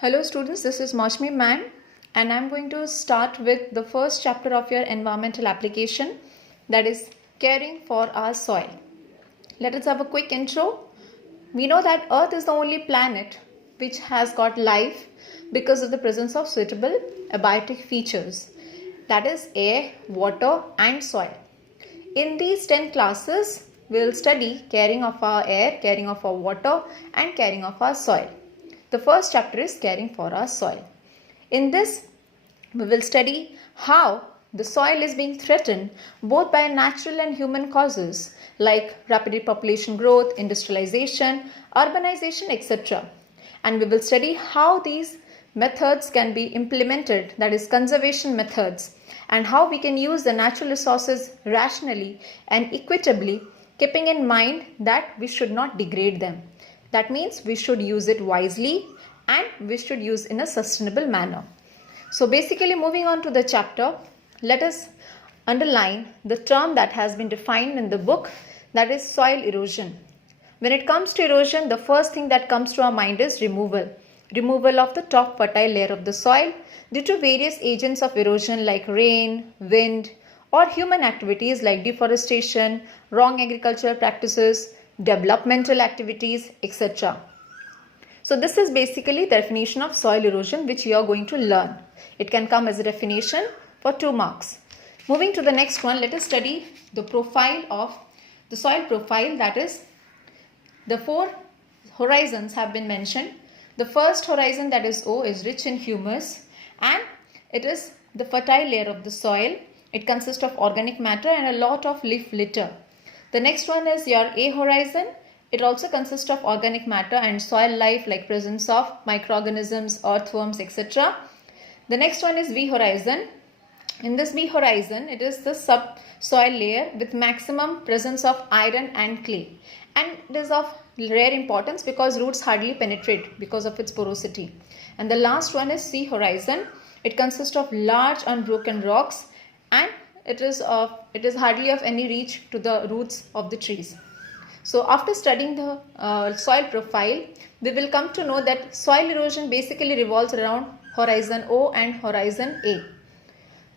Hello students, this is Mashmi ma'am and I'm going to start with the first chapter of your environmental application, that is caring for our soil. Let us have a quick intro. We know that Earth is the only planet which has got life because of the presence of suitable abiotic features, that is air, water and soil. In these 10 classes, we will study caring of our air, caring of our water and caring of our soil. The first chapter is caring for our soil. In this, we will study how the soil is being threatened both by natural and human causes like rapid population growth, industrialization, urbanization, etc. And we will study how these methods can be implemented, that is conservation methods, and how we can use the natural resources rationally and equitably, keeping in mind that we should not degrade them. That means we should use it wisely and we should use in a sustainable manner. So basically, moving on to the chapter, let us underline the term that has been defined in the book, that is soil erosion. When it comes to erosion, the first thing that comes to our mind is removal. Removal of the top fertile layer of the soil due to various agents of erosion like rain, wind, or human activities like deforestation, wrong agricultural practices, developmental activities, etc. So this is basically the definition of soil erosion which you are going to learn. It can come as a definition for 2 marks. Moving to the next one, let us study the profile of the soil profile, that is the 4 horizons have been mentioned. The first horizon, that is O, is rich in humus and it is the fertile layer of the soil. It consists of organic matter and a lot of leaf litter. The next one is your A horizon. It also consists of organic matter and soil life like presence of microorganisms, earthworms, etc. The next one is V horizon. In this V horizon, it is the subsoil layer with maximum presence of iron and clay. And it is of rare importance because roots hardly penetrate because of its porosity. And the last one is C horizon. It consists of large unbroken rocks and it is hardly of any reach to the roots of the trees. So after studying the soil profile, we will come to know that soil erosion basically revolves around horizon O and horizon A.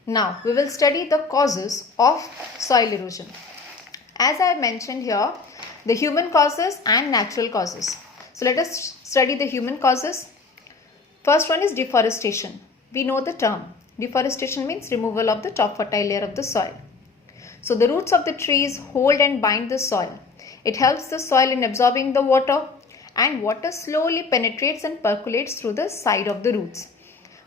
Now we will study the causes of soil erosion. As I mentioned here, the human causes and natural causes. So let us study the human causes. First one is deforestation. We know the term. Deforestation means removal of the top fertile layer of the soil. So the roots of the trees hold and bind the soil. It helps the soil in absorbing the water and water slowly penetrates and percolates through the side of the roots.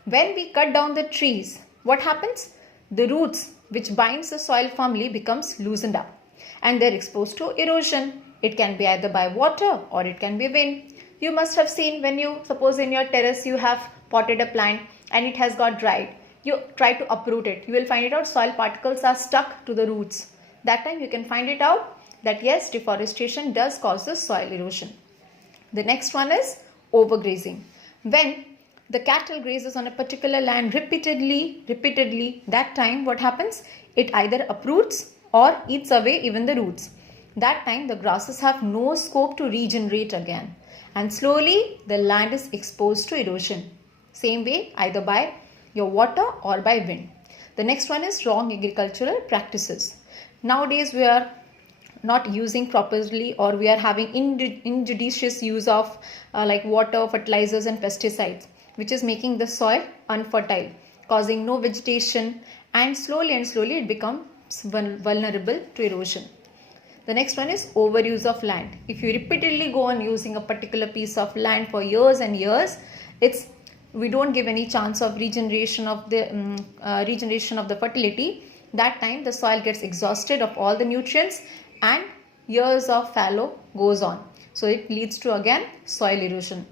When we cut down the trees, what happens? The roots which binds the soil firmly becomes loosened up and they are exposed to erosion. It can be either by water or it can be wind. You must have seen when you, suppose in your terrace you have potted a plant and it has got dried. You try to uproot it. You will find it out soil particles are stuck to the roots. That time you can find it out that yes, deforestation does cause the soil erosion. The next one is overgrazing. When the cattle grazes on a particular land repeatedly, that time what happens? It either uproots or eats away even the roots. That time the grasses have no scope to regenerate again and slowly the land is exposed to erosion. Same way either by your water or by wind. The next one is wrong agricultural practices. Nowadays we are not using properly or we are having injudicious use of like water, fertilizers and pesticides, which is making the soil unfertile, causing no vegetation and slowly it becomes vulnerable to erosion. The next one is overuse of land. If you repeatedly go on using a particular piece of land for years and years, we don't give any chance of regeneration of the fertility. That time the soil gets exhausted of all the nutrients and years of fallow goes on. So it leads to again soil erosion.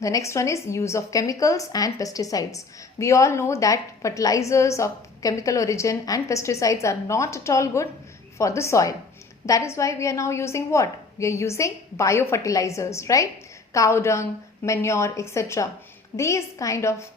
The next one is use of chemicals and pesticides. We all know that fertilizers of chemical origin and pesticides are not at all good for the soil. That is why we are now using what? We are using biofertilizers, right? Cow dung, manure, etc. These kind of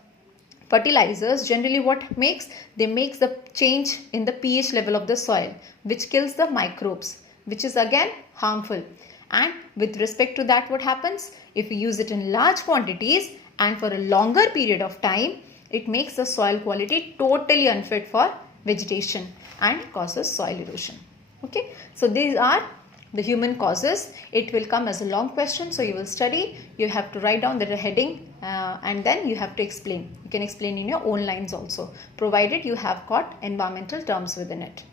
fertilizers generally what makes? They makes the change in the pH level of the soil, which kills the microbes, which is again harmful. And with respect to that, what happens? If we use it in large quantities and for a longer period of time, it makes the soil quality totally unfit for vegetation and causes soil erosion. Okay, so these are the human causes. It will come as a long question, so you will study. You have to write down the heading and then you have to explain. You can explain in your own lines also, provided you have got environmental terms within it.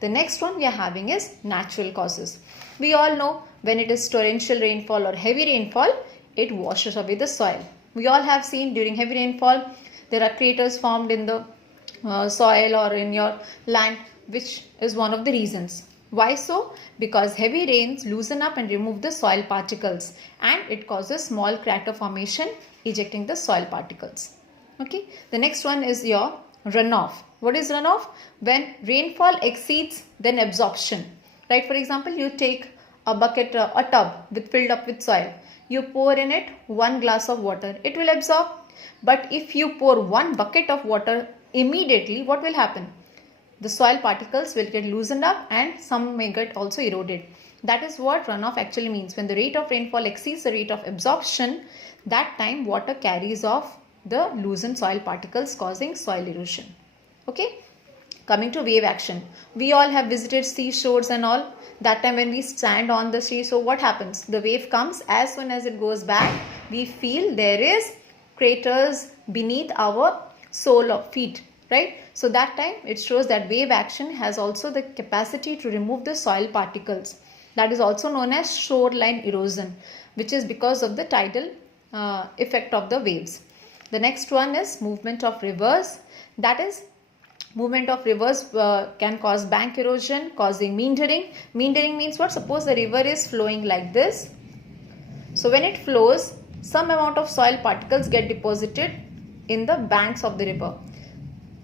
The next one we are having is natural causes. We all know when it is torrential rainfall or heavy rainfall, it washes away the soil. We all have seen during heavy rainfall, there are craters formed in the soil or in your land, which is one of the reasons. Why so? Because heavy rains loosen up and remove the soil particles, and it causes small crater formation, ejecting the soil particles. Okay. The next one is your runoff. What is runoff? When rainfall exceeds then absorption. Right. For example, you take a bucket, a tub filled up with soil. You pour in it 1 glass of water. It will absorb. But if you pour 1 bucket of water immediately, what will happen? The soil particles will get loosened up and some may get also eroded. That is what runoff actually means. When the rate of rainfall exceeds the rate of absorption, that time water carries off the loosened soil particles, causing soil erosion. Okay. Coming to wave action. We all have visited seashores and all. That time when we stand on the seashore, what happens? The wave comes. As soon as it goes back, we feel there is craters beneath our sole of feet. Right? So that time it shows that wave action has also the capacity to remove the soil particles. That is also known as shoreline erosion, which is because of the tidal effect of the waves. The next one is movement of rivers. That is, movement of rivers can cause bank erosion, causing meandering. Meandering means what? Suppose the river is flowing like this. So when it flows, some amount of soil particles get deposited in the banks of the river.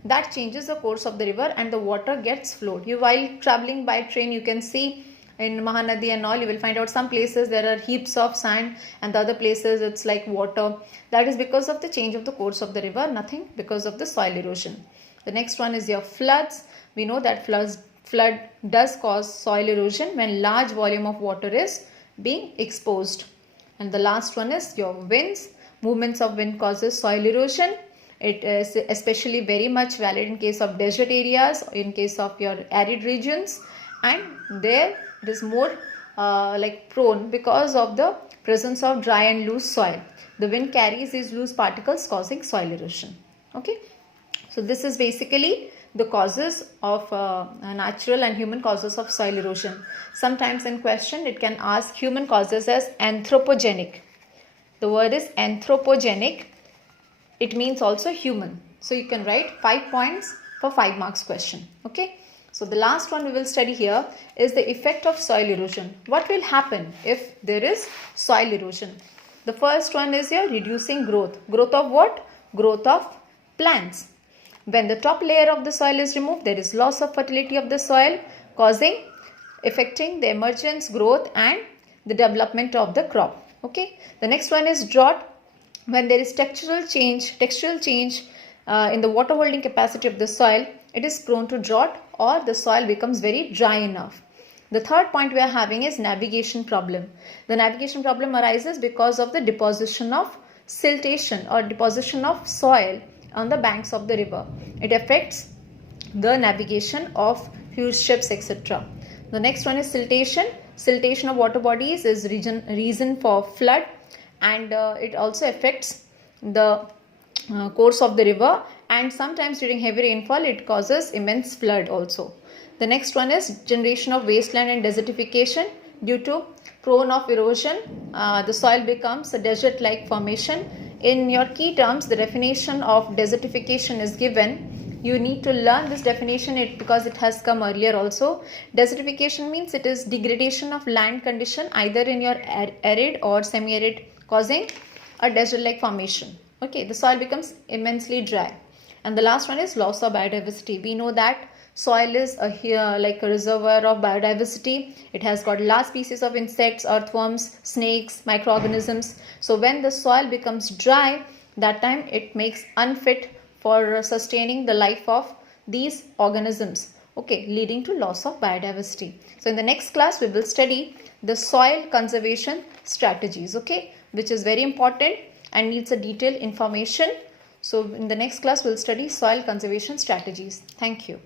That changes the course of the river and the water gets flowed. While traveling by train, you can see in Mahanadi and all, you will find out some places there are heaps of sand and the other places it's like water. That is because of the change of the course of the river, nothing because of the soil erosion. The next one is your floods. We know that flood does cause soil erosion when large volume of water is being exposed. And the last one is your winds. Movements of wind causes soil erosion. It is especially very much valid in case of desert areas, in case of your arid regions, and there it is more like prone because of the presence of dry and loose soil. The wind carries these loose particles, causing soil erosion. Okay, so this is basically the causes of natural and human causes of soil erosion. Sometimes in question it can ask human causes as anthropogenic. The word is anthropogenic. It means also human. So you can write 5 points for 5 marks question. Okay. So the last one we will study here is the effect of soil erosion. What will happen if there is soil erosion? The first one is your reducing growth. Growth of what? Growth of plants. When the top layer of the soil is removed, there is loss of fertility of the soil, affecting the emergence, growth and the development of the crop. Okay. The next one is drought. When there is textural change in the water holding capacity of the soil, it is prone to drought or the soil becomes very dry enough. The third point we are having is navigation problem. The navigation problem arises because of the deposition of siltation or deposition of soil on the banks of the river. It affects the navigation of huge ships, etc. The next one is siltation. Siltation of water bodies is reason for flood. And it also affects the course of the river, and sometimes during heavy rainfall it causes immense flood also. The next one is generation of wasteland and desertification. Due to prone of erosion, the soil becomes a desert-like formation. In your key terms, the definition of desertification is given. You need to learn this definition because it has come earlier also. Desertification means it is degradation of land condition either in your arid or semi-arid, causing a desert-like formation. Okay, the soil becomes immensely dry. And the last one is loss of biodiversity. We know that soil is like a reservoir of biodiversity. It has got large species of insects, earthworms, snakes, microorganisms. So when the soil becomes dry, that time it makes unfit for sustaining the life of these organisms. Okay, leading to loss of biodiversity. So in the next class, we will study the soil conservation strategies. Okay, which is very important. and needs a detailed information. So in the next class, we'll study soil conservation strategies. Thank you.